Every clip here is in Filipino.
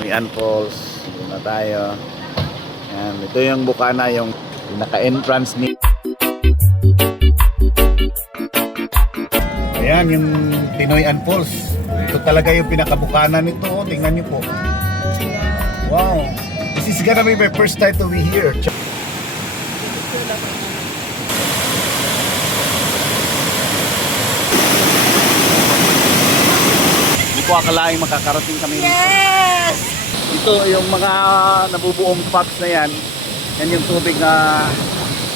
Tinoyan Falls. Doon na tayo. Yan, ito yung bukana, yung pinaka-entrance ni. Ayan, yung Tinoyan Falls. Ito talaga yung pinaka-bukana nito. Tingnan niyo po. Wow. This is gonna be my first time to be here. Hindi ko akalaing makakarating kami dito. Yes! Ito yung mga nabubuong spots na yan. Yan yung tubig na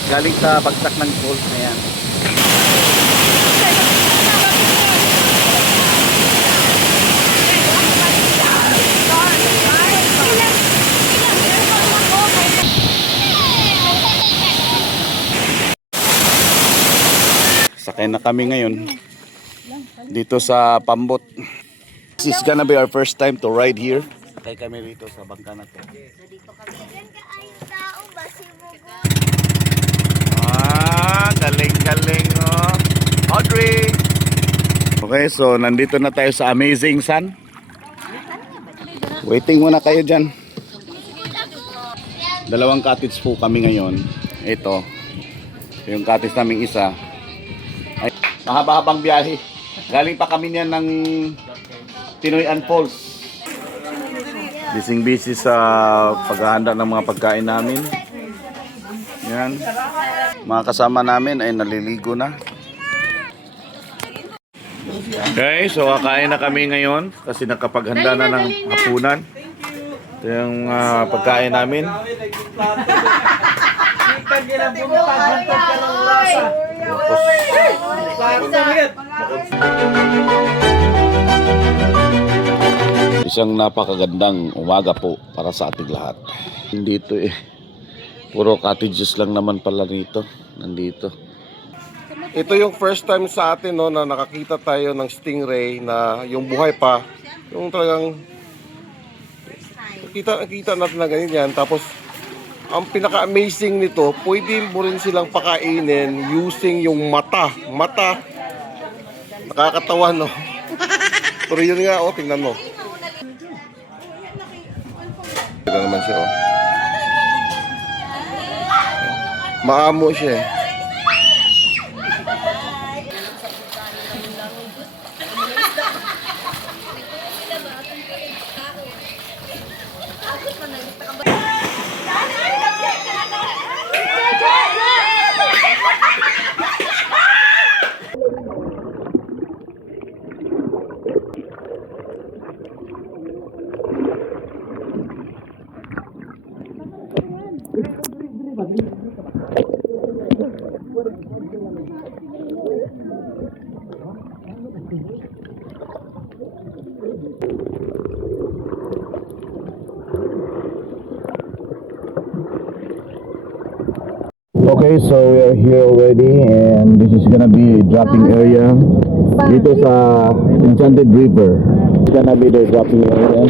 galing sa bagsak ng falls na yan. Sakay na kami ngayon dito sa Pambot. This is gonna be our first time to ride here. Sakay kami rito sa bangka na to. Galing oh. Audrey! Okay, so nandito na tayo sa Amazing Sun. Waiting muna kayo dyan. Dalawang cottage po kami ngayon. Ito, yung cottage naming isa. Ay, mahaba-habang biyahe. Galing pa kami niyan ng Tinoyan Falls. Busy sa paghahanda ng mga pagkain namin. Yan. Mga kasama namin ay naliligo na. Okay, so kakain na kami ngayon kasi nakapaghanda na ng hapunan. Ito yung pagkain namin. Isang napakagandang umaga po para sa ating lahat. Dito puro cottages lang naman pala rito. Nandito. Ito yung first time sa atin no, na nakakita tayo ng stingray na yung buhay pa. Yung talagang nakita natin na ganyan. Tapos ang pinaka-amazing nito, pwede mo rin silang pakainin using yung mata. Mata. Nakakatawa no. Pero yun nga, tingnan mo. Ito naman siya Maamo siya Okay, so we are here already and this is gonna be a dropping area dito sa Enchanted River. It's gonna be the dropping area.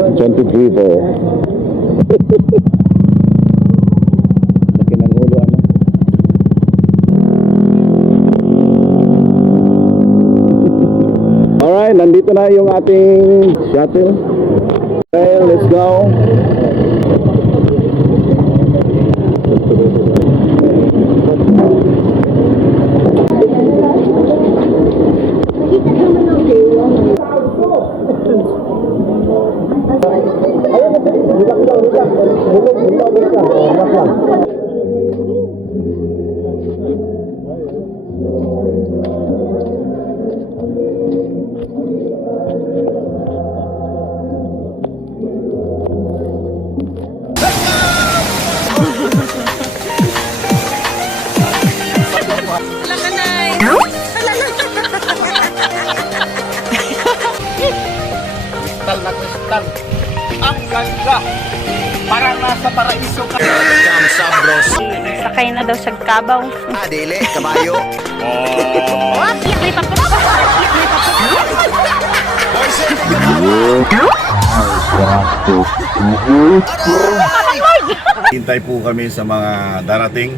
Enchanted River. Laki ng ulo ano. Alright, nandito na yung ating shuttle. Okay, let's go. Kristal na kristal. Ang ganda. Parang nasa paraiso ka. Kamsa bros. Sakay na daw sa kabaw. Dili, kabayo. Hintay po kami sa mga darating.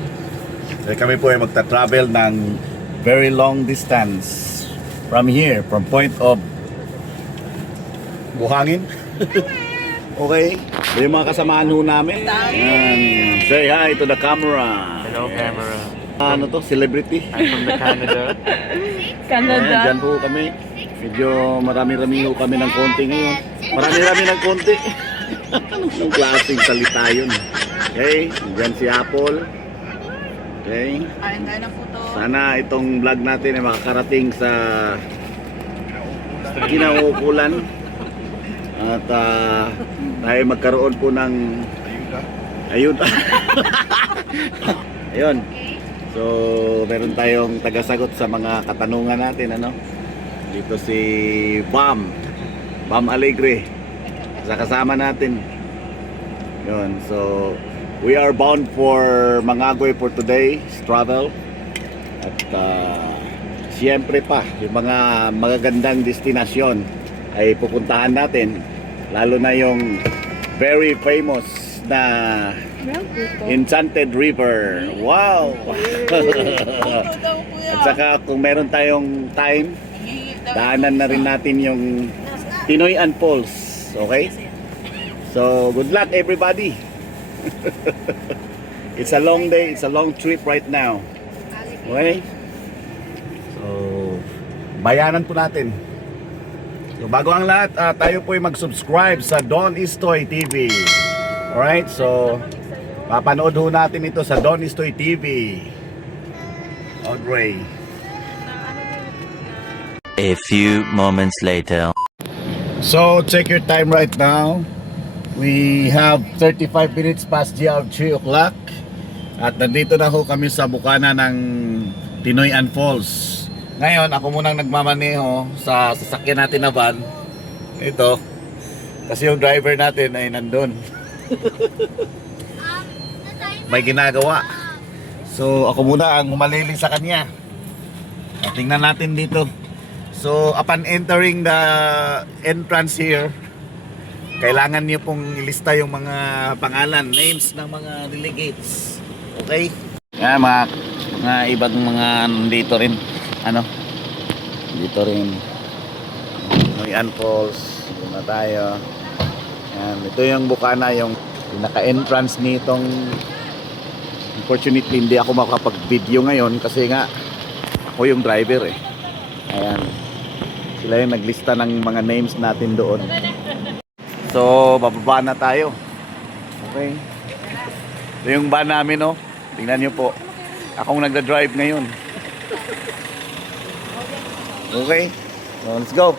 Kami po ay magta-travel ng very long distance from here, from point of Buhangin Okay? So, yung mga kasamaan ho namin. Ayan. Say hi to the camera. Hello, camera. Ano to? Celebrity? I'm from the Canada. Ayan, dyan po kami. Medyo marami-rami ho kami ng konti ngayon. Marami-rami ng konti. Anong klaseng salita yun? Okay? Dyan si Apple. Okay? Sana itong vlog natin ay makakarating sa kinauukulan. At tayo magkaroon po ng ayuda. Ayun. So, meron tayong tagasagot sa mga katanungan natin, ano? Dito si Bam Alegre. Sa kasama natin. Yun. So, we are bound for Mangagoy for today's travel. At siyempre pa, yung mga magagandang destinasyon ay pupuntahan natin. Lalo na yung very famous na Enchanted River. Wow! At saka kung meron tayong time, daanan na rin natin yung Pinoy and Falls. Okay? So, good luck everybody! It's a long day, it's a long trip right now. Okay? So, bayanan po natin. So, bago ang lahat, tayo po ay mag-subscribe sa Don Istoy TV. Alright? So, papanood ho natin ito sa Don Istoy TV. Audrey. A few moments later. So, check your time right now. We have 35 minutes past the hour 3 o'clock. At nandito na ho kami sa bukana ng Pinoy and Falls. Ngayon, ako munang nagmamaneho sa sasakyan natin na van. Ito. Kasi yung driver natin ay nandun. May ginagawa. So, ako muna ang humaliling sa kanya. At tingnan natin dito. So, upon entering the entrance here, kailangan niyo pong ilista yung mga pangalan, names ng mga delegates. Okay? Yan, mga ibang mga dito rin. Ano? Dito rin. Noyan Falls. Doon na tayo. Yan. Ito yung bukana, yung pinaka-entrance nitong. Unfortunately, hindi ako makapag-video ngayon kasi nga ako yung driver eh. Ayan. Sila yung naglista ng mga names natin doon. So, bababa na tayo. Okay. Ito yung van namin, no? Tingnan nyo po. Akong nagda-drive ngayon. Okay. So, let's go.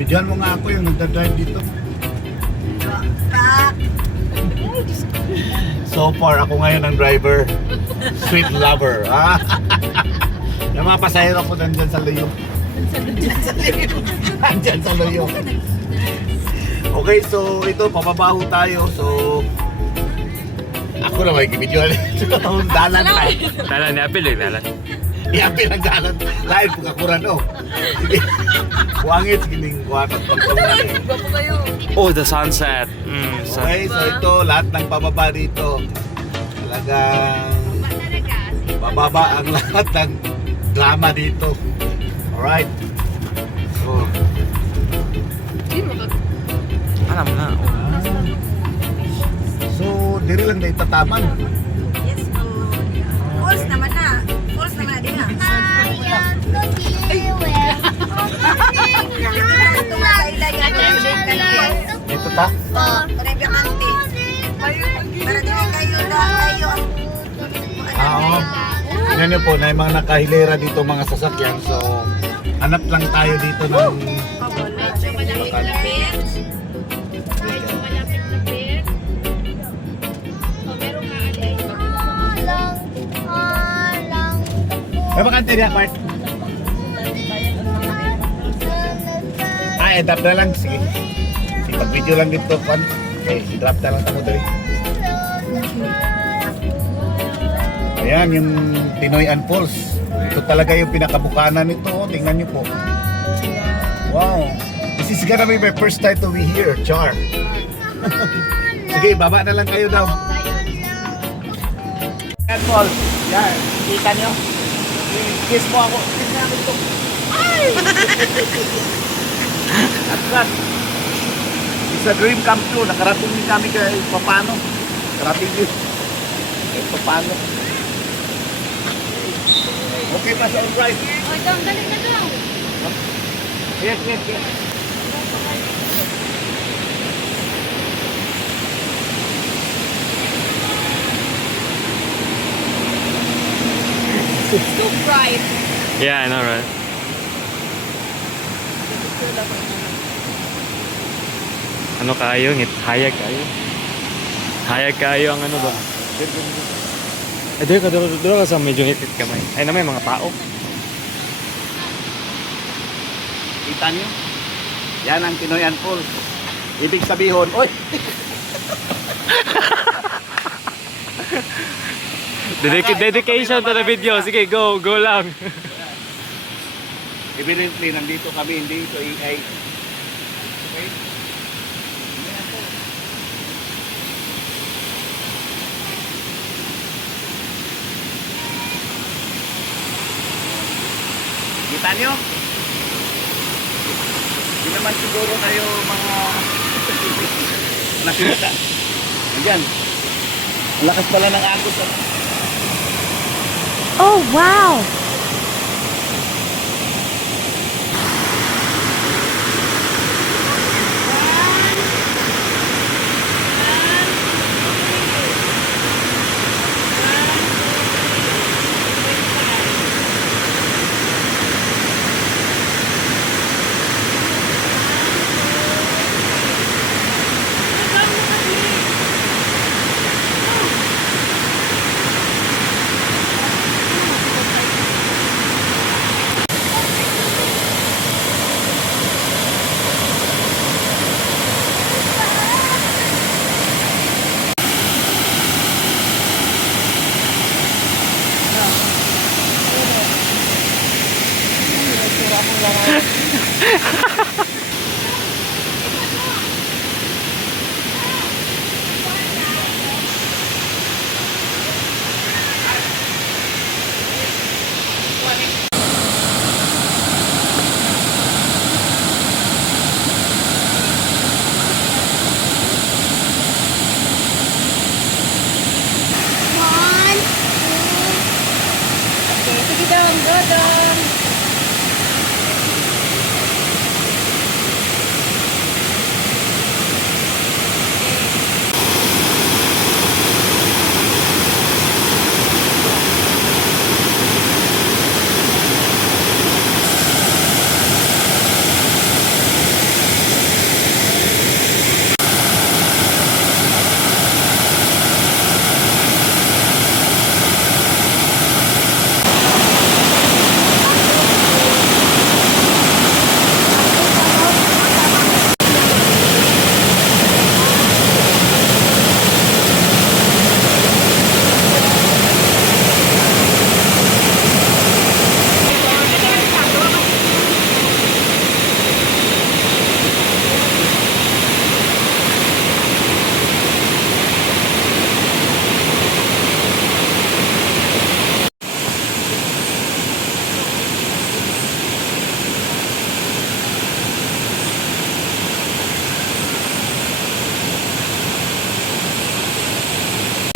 Bidyan mo nga ako yung nagda-drive dito. So far, ako ngayon ang driver. Sweet lover. Yung mga pasahero ko nandyan sa layo. Nandyan sa layo. Okay, so ito, papabaho tayo. So, ako na may gibidyoan. Dalan na. Dalan ni Apil eh, dalan. Iapin ang dalan. Dahil pagkakuran, oh. Kuwangit, gining kuwangit. Oh, the sunset. Okay, so ito, lahat ng pababa dito. Talagang bababa ang lahat ng drama dito. Alright. So, Alam na. so diri lang na itataman. Yes, po. False naman na. False naman na din na. Ito nga sa ilayan. Dito ta? Karebe kanti. Para din kayo na kayo. Oo. Tingnan niyo po, na yung mga nakahilera dito mga sasakyan. So, hanap lang tayo dito ng May bakante niya, Mark. Drop na lang. Sige. Sige, pag-video lang dito, Juan. Okay, drop na lang ako dali. Ayan, yung Pinoy and Falls. Ito talaga yung pinakabukanan nito. Tingnan niyo po. Wow. This is gonna be my first time to be here, Char. Sige, baba na lang kayo daw. Yan, Paul. Yan. Kita niyo? Kiss mo ako. Kiss namin ito. Ay! At last, it's a dream come true. Nakarating din kami kay Papano. Nakarating din kay Papano. Okay pa sa all-right. O, dong, dali na dong. Yes, yes, yes. Too bright. Yeah, I know, right? Ano kayo? Hayag kayo? Hayag kayo ang ano ba? Eh, doon ka sa medyo hitit kamay. Ay, na may mga tao. Kita niyo? Yan ang Pinoy and Falls. Ibig sabihin, oy! Dedication to the video. Sige, go lang. Evidently, nandito kami, hindi ito AI. Okay? Kita nyo? Hindi naman siguro kayo mga nakita. Ayan. Ang lakas pala ng agos. Oh, wow. Sige dong, go dong.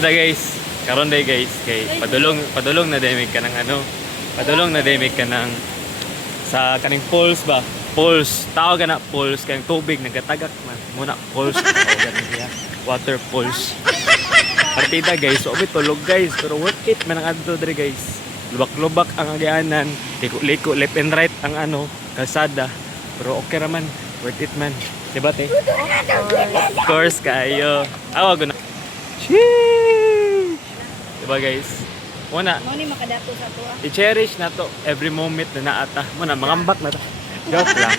Ada guys, karon day guys, kay padulong na demig ka ng ano, padulong na demig ka ng sa kaning falls ba? Falls, tawag ka na falls, kayang tubig nagatagak man. Muna falls, tawag na siya. Water falls. Partida guys, so tulog guys, pero worth it man ang adto dre guys. Lubak-lubak ang agyanan, liko-liko left and right ang ano, kalsada. Pero okay raman, worth it man. Diba te? Of course kayo. Awag ko na. Sheesh! Diba guys? Muna, Mo ni makadato sa to ah. i-cherish na to every moment na naata. Muna, mangambak na to. Joke lang.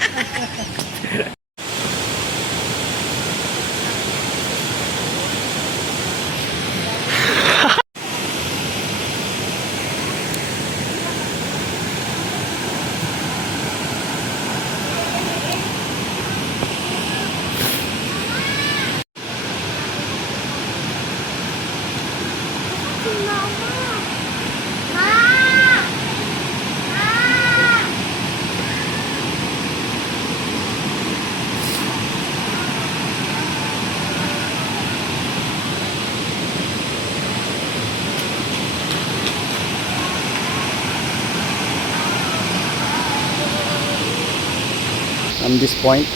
On this point,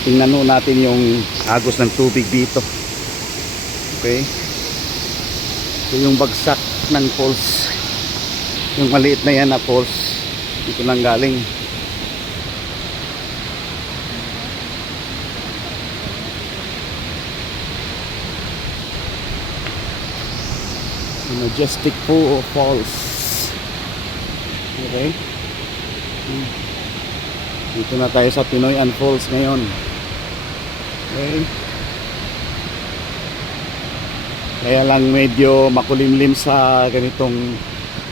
tingnan mo natin yung agos ng tubig dito. Okay? Ito yung bagsak ng falls. Yung maliit na yan na falls. Dito nang galing. The majestic falls. Okay? Dito na tayo sa Pinoy and Falls ngayon. Okay. Kaya lang medyo makulimlim sa ganitong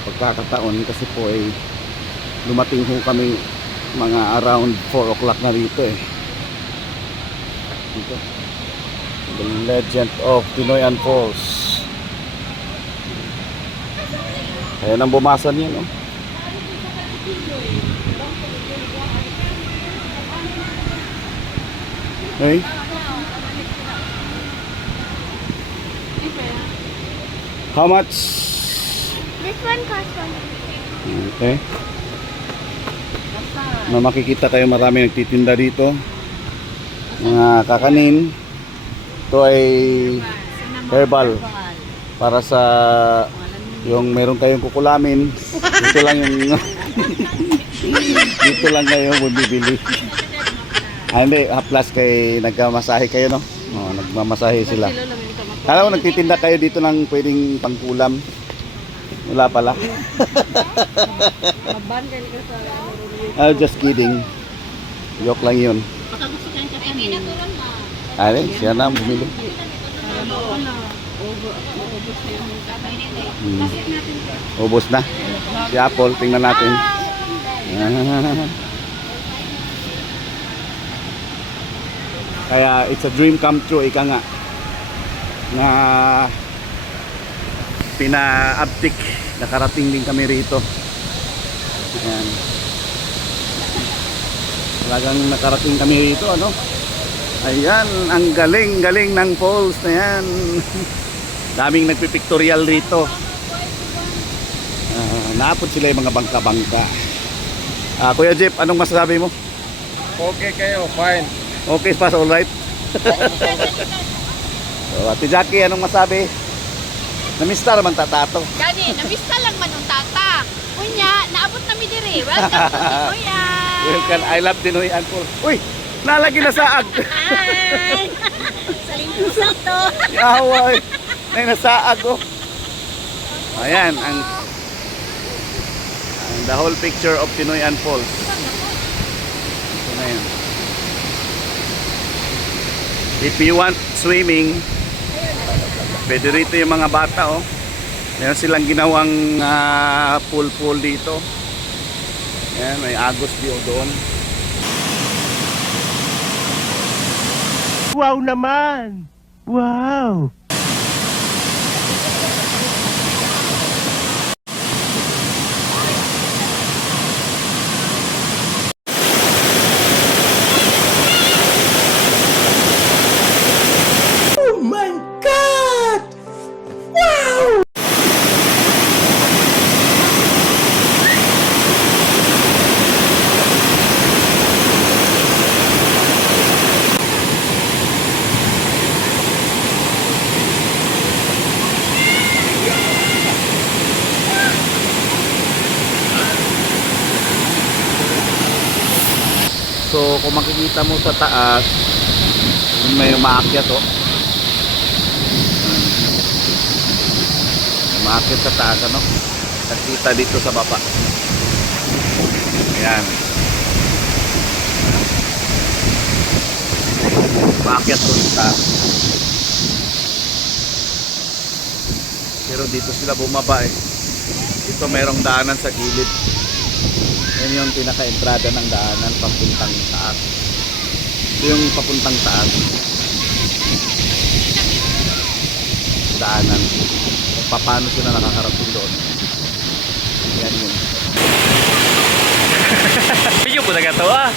pagkakataon kasi po ay lumating ho kami mga around 4 o'clock na rito eh. Dito. The legend of Pinoy and Falls. Kaya nang bumasa niya, no? Okay. How much? This one costs 1. Okay. Na makikita kayo marami nagtitinda dito. Mga kakanin. Ito ay herbal. Para sa yung meron kayong kukulamin. Dito lang yung dito lang kayo bibili. Hindi, plus kay nagmamasahe kayo, no? Oh, nagmamasahe sila. Kala ko nagtitinda kayo dito ng pwedeng pangkulam. Wala pala. Just kidding. Joke lang yun. Ay, siya na bumili. Ubos na. Si Apple, tingnan natin. Kaya it's a dream come true, ika nga, na pina-uptick, nakarating din kami rito. Ayan. Talagang nakarating kami rito, ano? Ayan, ang galing-galing ng falls na yan. Daming nagpipictorial rito. Naapod sila yung mga bangka-bangka. Kuya Jeff, anong masasabi mo? Okay kayo, fine. Okay, pas, alright. So, Ate Jackie, anong masabi? Namistar man tatato. Gani, nabista lang man ang tata. Kunya, naabot na mi diri. Welcome to Pinoyan. Welcome, I love Pinoy and Falls. Uy, nalagi na saag. Hi. Saling pusang to. Yaway, may nasaag oh. Ayan, ang the whole picture of Pinoy and Falls. Ito na yun. If you want swimming, pwede rito yung mga bata oh. Meron silang ginawang pool dito. Ayan, may Agos View doon. Wow naman! Wow! So kung makikita mo sa taas, may umaakyat oh. Umaakyat sa taas ano. nakita dito sa baba. Ayan. Paakyat doon sa taas. Pero dito sila bumaba eh. Dito merong daanan sa gilid. Yan yung pinaka-entrada ng daanan papuntang taas. Ito yung papuntang taas. Daanan. Paano sila nakakarating doon. Yan yun. Video po taga to ah.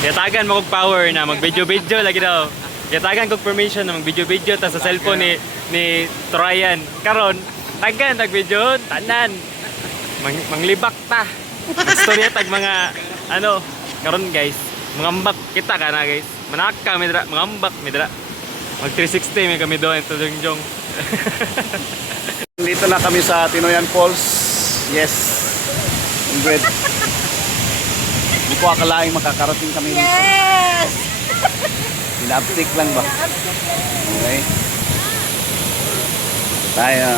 Yatagan mo kog power na mag-video-video lagi daw. Yatagan kog permission na mag-video-video ta sa cellphone ni Troyan. Karon tagan tag-video tanan. Manglibak ta. Istorya tag mga ano karon guys. Mangambak kita kana guys. Manaka mi dira, mangambak mi dira. Mag 360 mi kami doon to Jongjong. Dito na kami sa Tinoyan Falls. Yes. I'm good. Hindi ko akalaing makakarating kami dito. Yes! Pinaptik lang ba? Okay. Tayo.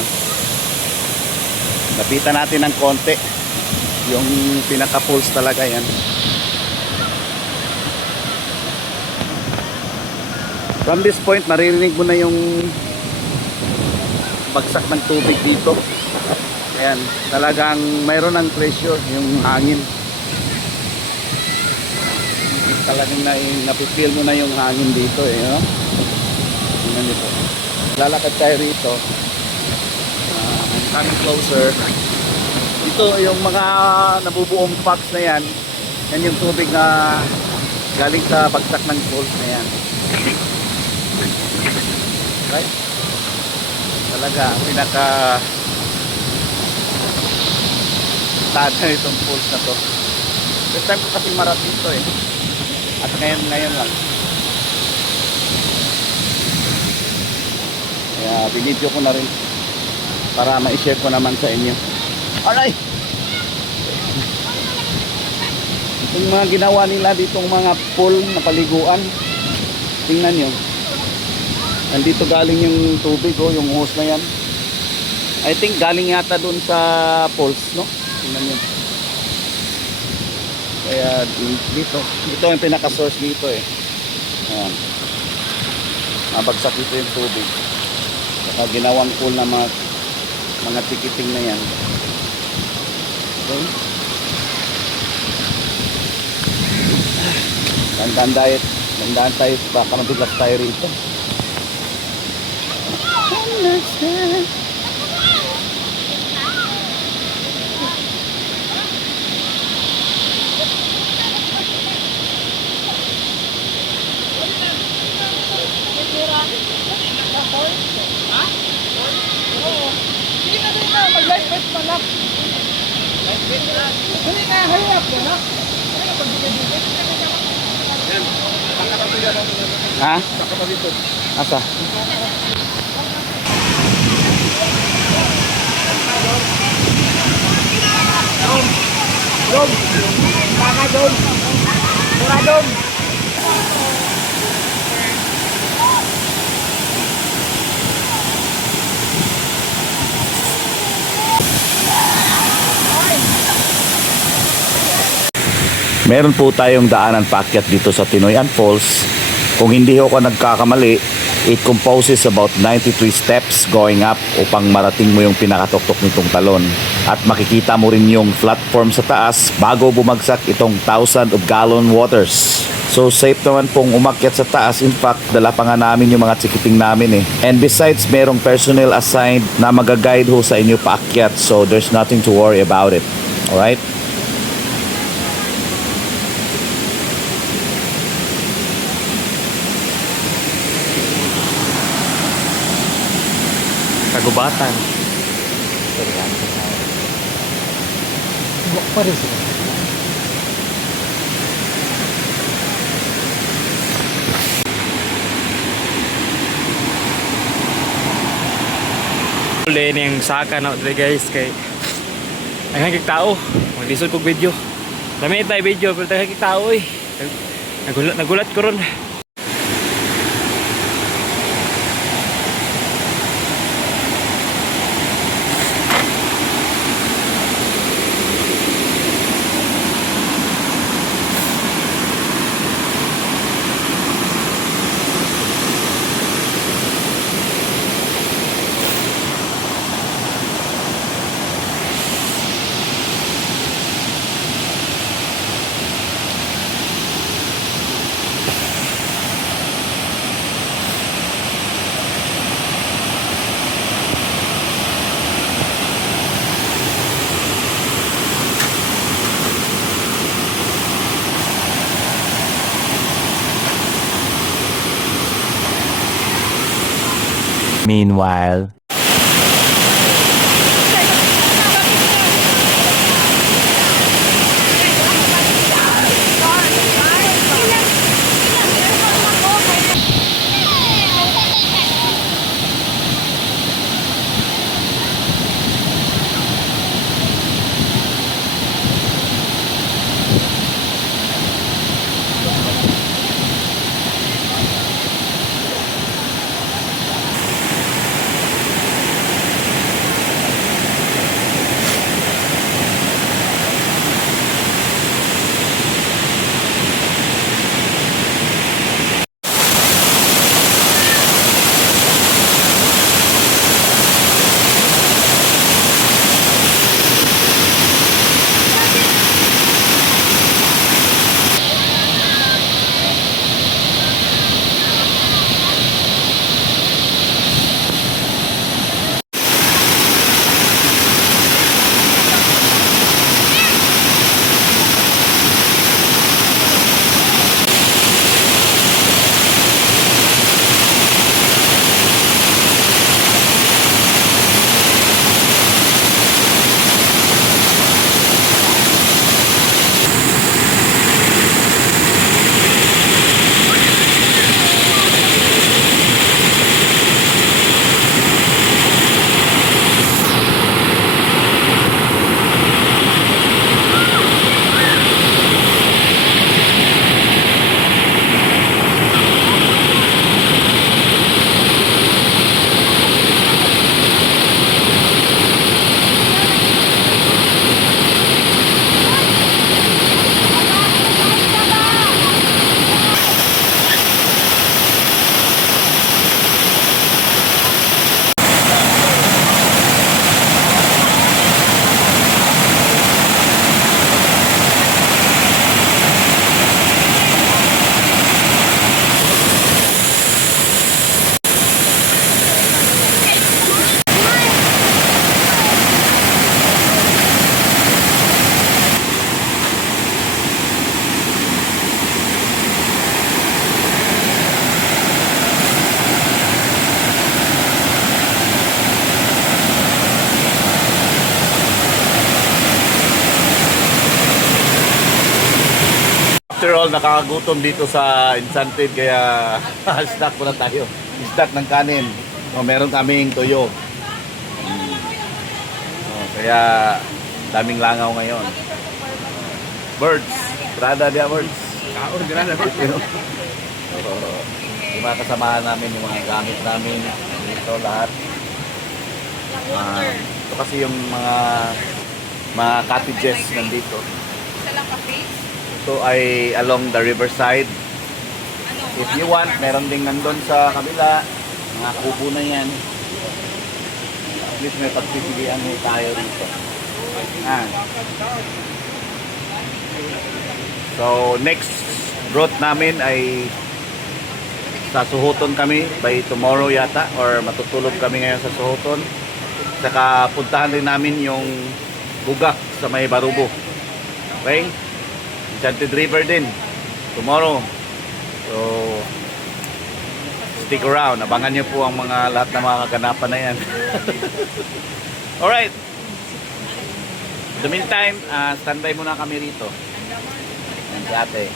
Lapitan natin ng konti. Yung pinaka-falls talaga yan. From this point, maririnig mo na yung bagsak ng tubig dito. Ayan, talagang mayroon ng pressure yung hangin. Talagang napipil mo na yung hangin dito eh, no? Tingnan nito. Lalakad tayo rito. I'm coming closer. Ito yung mga nabubuong packs na yan. Yan yung tubig na galing sa bagsak ng falls na yan. Right? Talaga, pinaka tada itong falls na to. First time ko kasi marating to eh. At ngayon lang. Kaya binidyo ko na rin para ma-share ko naman sa inyo. Alright! Itong mga ginawa nila ditong mga pool na paliguan. Tingnan nyo. Nandito galing yung tubig oh, yung hose na yan. I think galing yata dun sa falls, no? Tingnan nyo. Kaya dito yung pinaka-source dito eh. Ayan. Mabagsak dito yung tubig. Saka ginawang pool na mga tikiting na yan. Okay. Tandaan tayo, baka mabigat tayo rito. Ha? Asa? Meron po tayong daanan paakyat dito sa Tinoyan Falls. Kung hindi ako nagkakamali, it composes about 93 steps going up upang marating mo yung pinakatuktok nitong talon. At makikita mo rin yung platform sa taas bago bumagsak itong 1,000 of gallon waters. So safe naman pong umakyat sa taas. In fact, dala pa nga namin yung mga tsikiting namin eh. And besides, merong personnel assigned na magaguide ho sa inyo paakyat. So there's nothing to worry about it. Alright? Kagubatan. Buwak pa rin sila. Uli na yung saka na today guys kay ay hanggang tao maglisod kong video dami tayo video pero tayo hanggang tao eh nagulat ko ron. Meanwhile. After all, nakakagutom dito sa Enchanted kaya snack muna tayo. Snack ng kanin. Meron kaming tuyo. Kaya daming langaw ngayon. Birds. Prada dia birds. Kaon, grada birds. Yung mga kasamahan namin, yung mga gamit namin dito lahat. Ito kasi yung mga cottages nandito. Ito ay along the riverside. If you want, meron ding nandun sa kabila. Mga kubo na yan. At least may pagpipilian mo tayo dito. So, next route namin ay sa Suhuton kami by tomorrow yata, or matutulog kami ngayon sa Suhuton. Saka puntahan din namin yung Bugak sa may Barubo. Okay? Enchanted River din tomorrow. So stick around. Abangan niyo po ang lahat ng mga kaganapan na yan. Alright. In the meantime, standby muna kami rito. Yan si ate.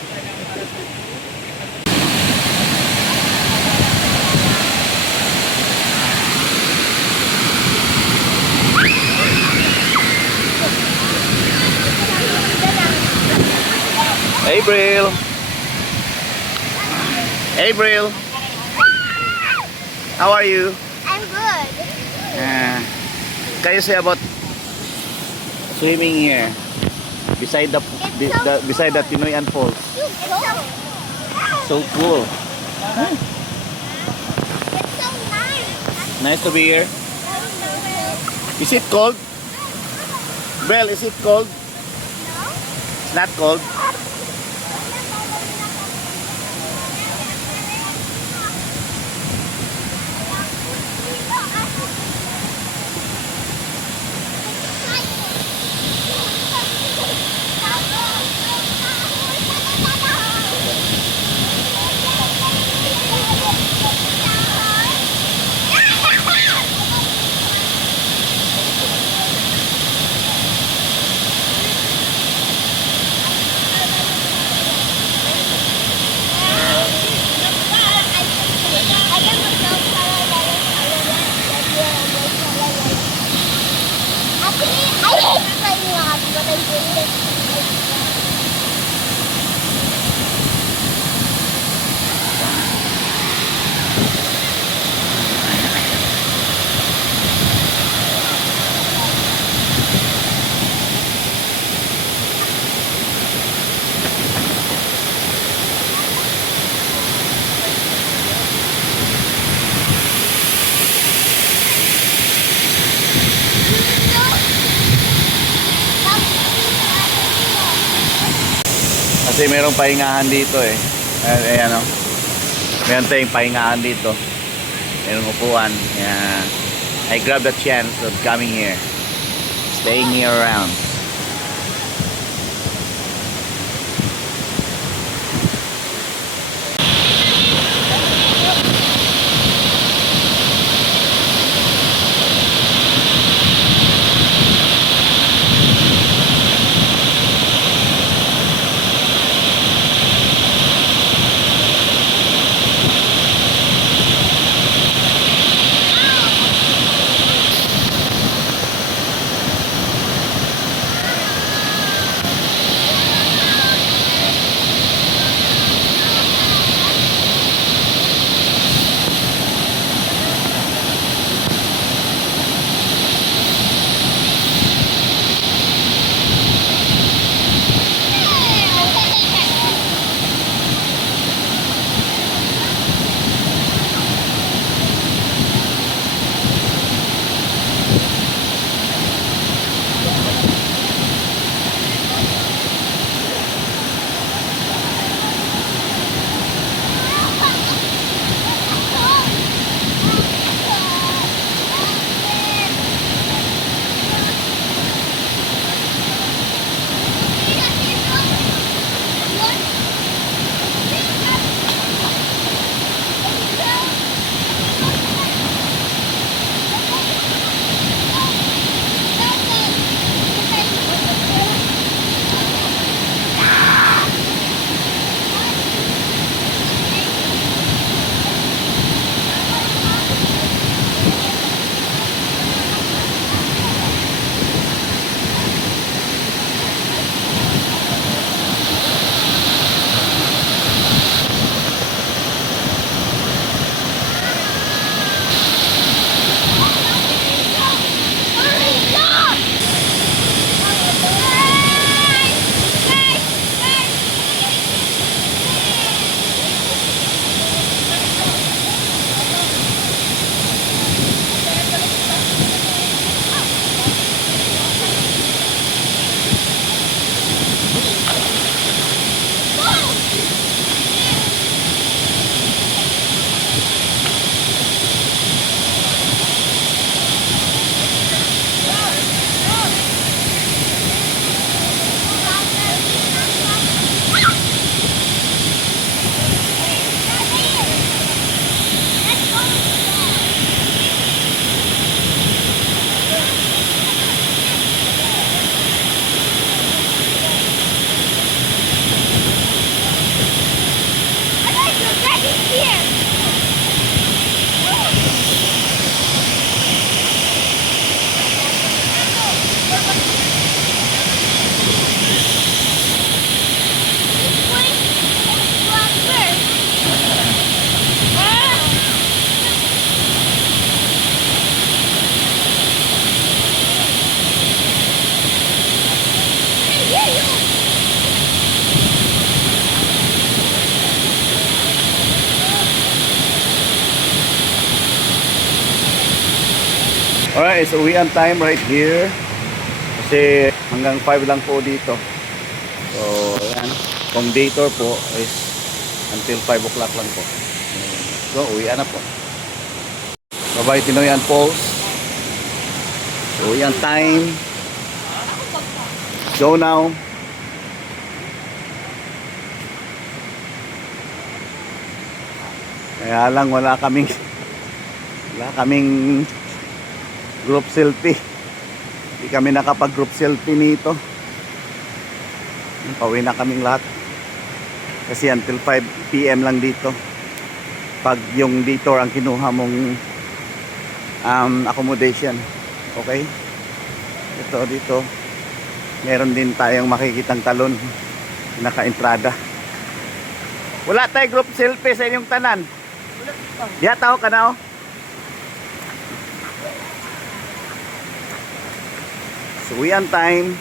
April. April. How are you? I'm good. Can you say about swimming here beside the beside the Tinoyan Falls? So cool. It's so nice. Nice to be here. Is it cold? Belle, is it cold? It's not cold. Kasi merong pahingahan dito eh. Ayan o. Meron tayong pahingahan dito. Merong upuan. Ayan. I grabbed the chance of coming here. Staying here around. Alright, so uwian time right here. Kasi hanggang 5 lang po dito. So, ayan. Kung daytour po is until 5 o'clock lang po. So, uwian na po. Bye-bye, Tinoyan Falls. So, uwian time. Go now. Kaya lang wala kaming group selfie. Hindi kami nakapag group selfie nito. Pauwi na kaming lahat. Kasi until 5 PM lang dito. Pag yung detour ang kinuha mong accommodation. Okay? Ito dito. Meron din tayong makikitang talon. Naka-entrada. Wala tayo group selfie sa inyong tanan. Diya tao ka na oh. So uwian time.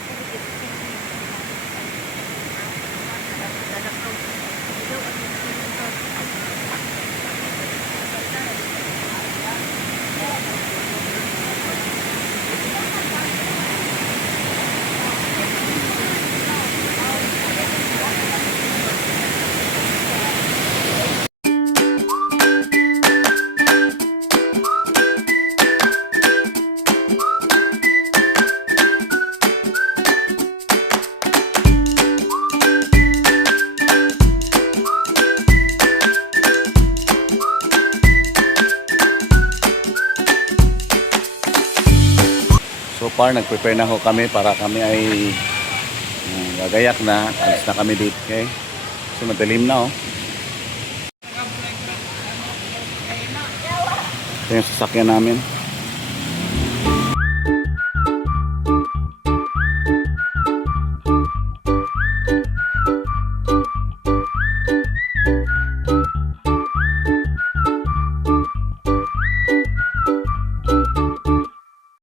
So far, nag-prepare na ho kami para kami ay gagayak na. Alis na kami dito. Okay? So madilim na oh. Ito yung sasakyan namin.